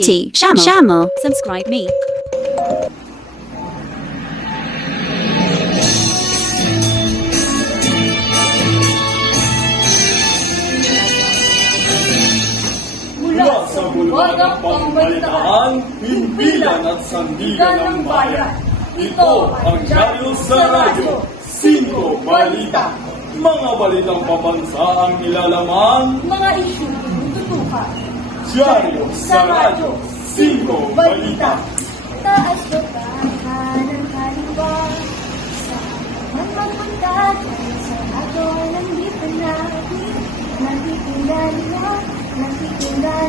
Betty, Shamo, subscribe me. Mula sa bulwagang pambalitaan, himpilan at sandigan ng bayan. Ito ang Dyaryo sa Radyo, 5 Balita. Mga balitang pabansa ang nilalaman. Mga isyong tinututukan. Dyaryo sa Radyo, 5 Balita. Taas baba ng kaliwa. Saan magpunta dyan sa ato nandito natin. Nakikinggan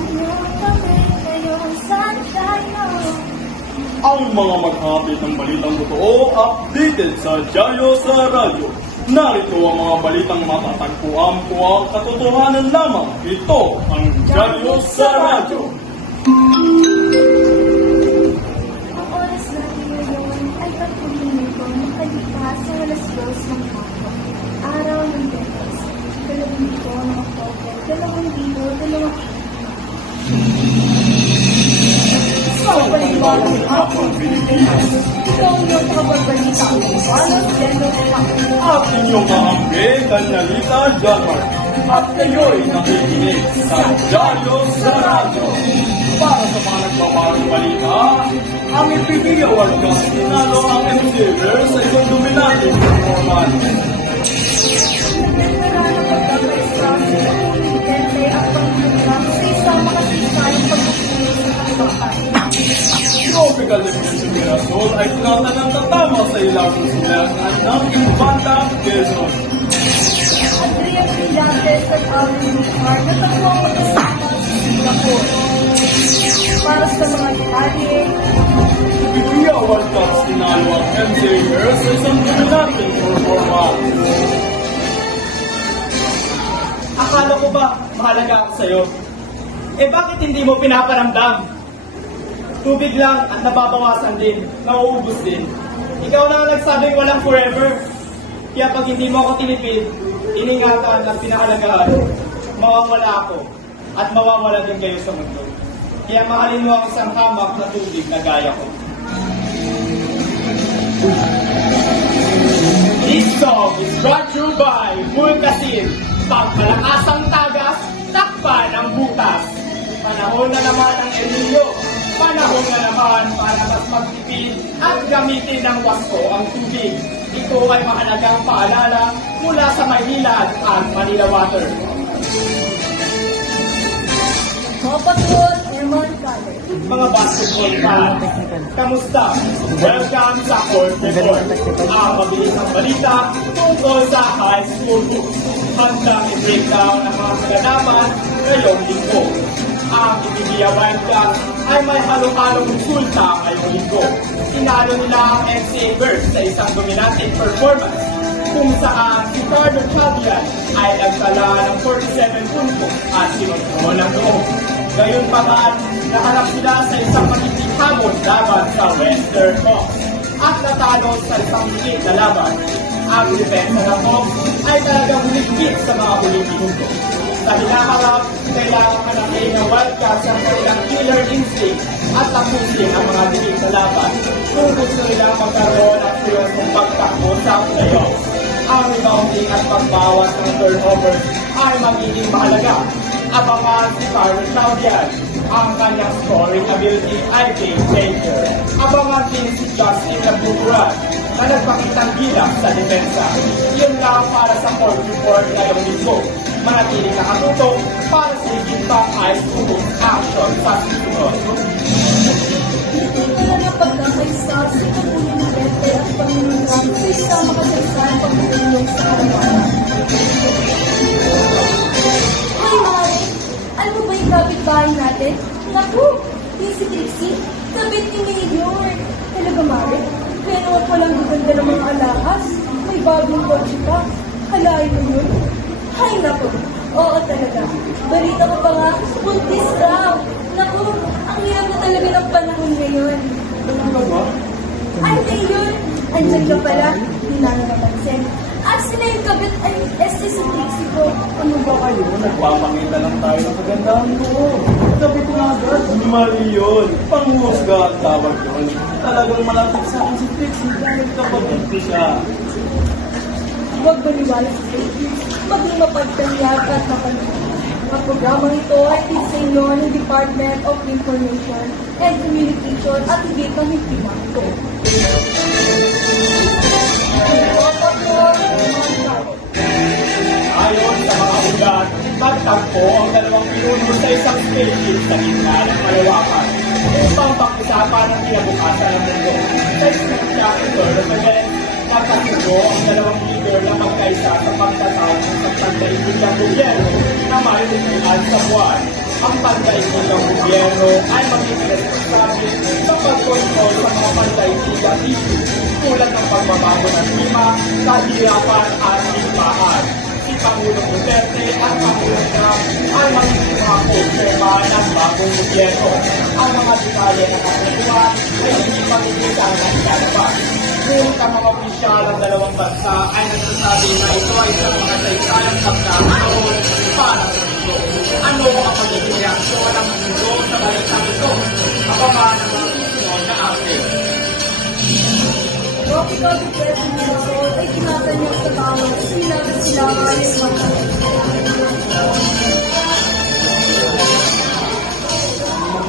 niyo kami ngayon sa Dyaryo. Ang mga maghapit ng balitang totoo, updated sa Dyaryo sa Radyo. Narito ang mga balitang matatagpuan po ang katotohanan lamang. Ito ang Dyaryo sa Radyo. Ang oras natin ngayon ay 10 minuto makalipas sa alas 2 ng hapon. Araw ng Biyernes, 2 ng Oktubre, 2020. Sa paliwanag ng hapon, Pilipinas, ito ang iyong kababalita ang Balos General Factor. At inyong kahampi, Danielita Jalmar. At kayo'y nakikinig sa Dyaryo sa Radyo. Para sa mga nagbabagang balita, ang Ipigil Award Cup tinalo ang MCver sa isang dominating performance. Nagkaroon ng pagkakaisang sa Presidente at pagkakaisang sa isang makasisalang pagkukulo sa kaliwakan. Tropical Depression Mirasol ay tinatanang tatama sa ilalim ng silangan ng Infanta, Quezon. Andrea Brillantes at Alvin Lucar na tatlong magkasama sa Singapore. Para sa mga detalye, Ipigil Award Cup tinalo ang MCver sa isang dominating performance. Akala ko ba mahalaga ako sa'yo? Eh bakit hindi mo pinaparamdam? Tubig lang at nababawasan din, nauubos din. Ikaw na ang nagsabing walang forever. Kaya pag hindi mo ako tinipid, iningatan at pinahalagahan, mawawala ako at mawawala din kayo sa mundo. Kaya mahalin mo ako sa hamak na tubig na gaya ko. This song is brought to you by Mulcasin. Pagmalakasang tagas, takpan ang butas. Panahon na naman ang El Nino. Panahon na naman para mas magtipid at gamitin ng wasto ang tubig. Ito ay mahalagang paalala mula sa Maynila at Manila Water. Mapatol, Emon College. Mga basketball fans, kamusta? Welcome sa Court Report. Ang mabilis ang balita tungkol sa high school hoops. Handang i-breakdown ang mga kaganapan ngayong linggo. Ang Ibibia Wildcats ay may halong-halong resulta ngayong linggo. Tinalo nila ang MCA Birds sa isang dominating performance kung saan si Ricardo Chavian ay nagtala ng 47 puntos at sinunod ng loob. Gayon pa man, naharap sila sa isang matinding hamon laban sa Western Hawks at natalo sa isang higit na laban. Ang depensa ng Hawks ay talagang humigpit sa mga huling minuto. Sa hinaharap, kailangan manatili ng Wildcats ang kanilang killer instinct at tapusin ang mga digit na laban kung gusto nila magkaroon ng seryosong pagtakbo sa playoffs. Ang rebounding at pagbawas ng turnovers ay magiging mahalaga. Abangan si Carlos Claudian. Ang kanyang scoring ability ay game changer. Abangan din si Justin Laburan na nagpakitang gilang sa depensa. Yun lang para sa court report ngayong linggo. Manatiling nakatutok para sa higit pang high school action sa susunod. Ito na pagkakaisa sa Presidente at Panginoon sa isang makasaysayan pagkukulong sa kaliwakan. Ay, Mare! Alam mo ba yung kapitbahay natin? Naku! Yung si Trixie, kabit ni Mayor. Talaga, Mare? Kaya naman palang gaganda ng mga alahas. May bagong kotse pa. Halayin mo yun? Ay, naku! Oo talaga. Balita ko pa nga, buntis raw. Naku, ang hirap na talaga ng panahon ngayon. Ay, Mayor! Andiyan ka pala. Hindi namin napansin. Sila yung kabit ay ST sa Trixie ko. Ano ba kayo? Nagpapakita lang tayo ng kagandahan ko. Kapit nga agad. Mali yun. Panghusga ang tawag yun. Talagang malapit sa akin si Trixie dahil kapatid ko siya. Huwag baliwala sa safety. Maging mapagtanyag at mapansin. Ang programang ito ay disenyo ng Department of Information and Communication at hindi kami pinako. Ayon sa mga ulat, nagtagpo ang dalawang pinuno sa isang spaceship sa gitna ng malawakan upang pag-usapan ang kinabukasan ng mundo. Sa isang chapter of events, nagtagpo ang dalawang leader na magkaisa sa pagtatawag ng pagdaigdigang gobyerno na may upuan sa buwan. Ang pagdaigdigang gobyerno ay magiging responsable sa pagkontrol sa mga pagdaigdigang issue tulad ng pagbabago ng klima, kahirapan at limpahan. Si Pangulong Duterte at Pangulong Trump ay magiging mga problema ng bagong gobyerno. Ang mga detalye ng katutuan ay hindi pag-uwisan ng lalabas. Ngunit ang mga opisyal ng dalawang bansa ay nagsasabi na ito ay isang mga saysayang pagkakaroon para sa mundo. Ano ang magiging reaksyon ng mundo sa balitang ito? Abangan ang mga susunod na update. Tropical Depression Resort ay tinatanyag sa tao sila ay mga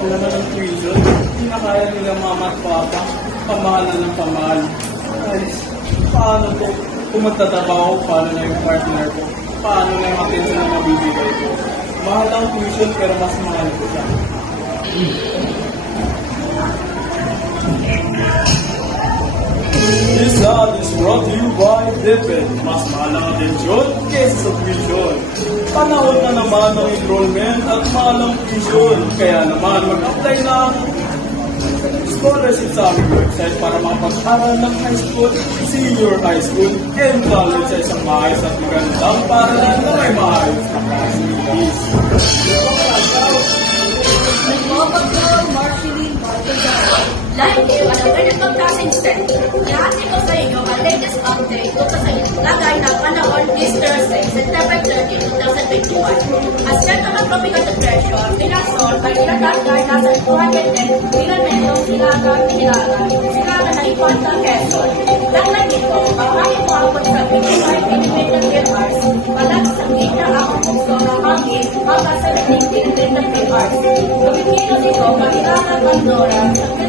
Wala na ng prison. Hindi na kaya nila mama at papa. Pamahalan ng pamahal. Guys, paano to? Kung magtatrabaho, paano na yung partner ko? Paano na yung attention na mabibigay ko? Mahal ang tuition pero mas mahal ko siya. This ad is brought to you by DepEd. Mas mahal ang atensyon kesa sa tuition. Panahon na naman ng enrollment at mahal ang tuition. Kaya naman mag-apply ng scholarship sa aming website para makapag-aral ng high school, senior high school, and college sa isang maayos at magandang paralan na may maayos na facilities. Nagpapagdaw Marceline Baltazar. Like it, walang ganit magkasing step. Ihati ko sa inyo ang latest update ko sa lagay ng panahon this Thursday, September 30, 2021. As set naman tropical depression, pinasol ay nilatagay nasa 210 kilometro silaga na ipan ng Quezon. Dahil nito, ang aking maabot sa 55 mm hours, palag sa gitna ang bukso ng hangin hanggang sa 17 mm hours. Lumikino nito, kahilangan ng Nora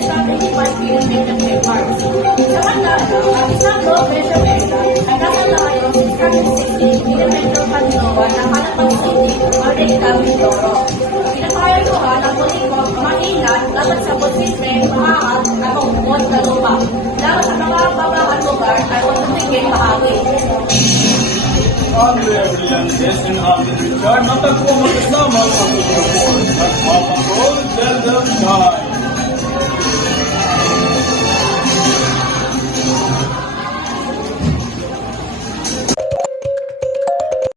sa 25 mm hours. Samantala, ang isang low pressure area ay nasa layo 660 mm Panoa na Hanapan City, Marita, Mindoro. Pinapayagawa ng Monikog mahina laban sa posisme, mahaat na kumot na lupa. Laban sa mga babaan lugar ay matumigil bahagi. Andre Brillantes and Alvin Richard, natagpo ang mag-isa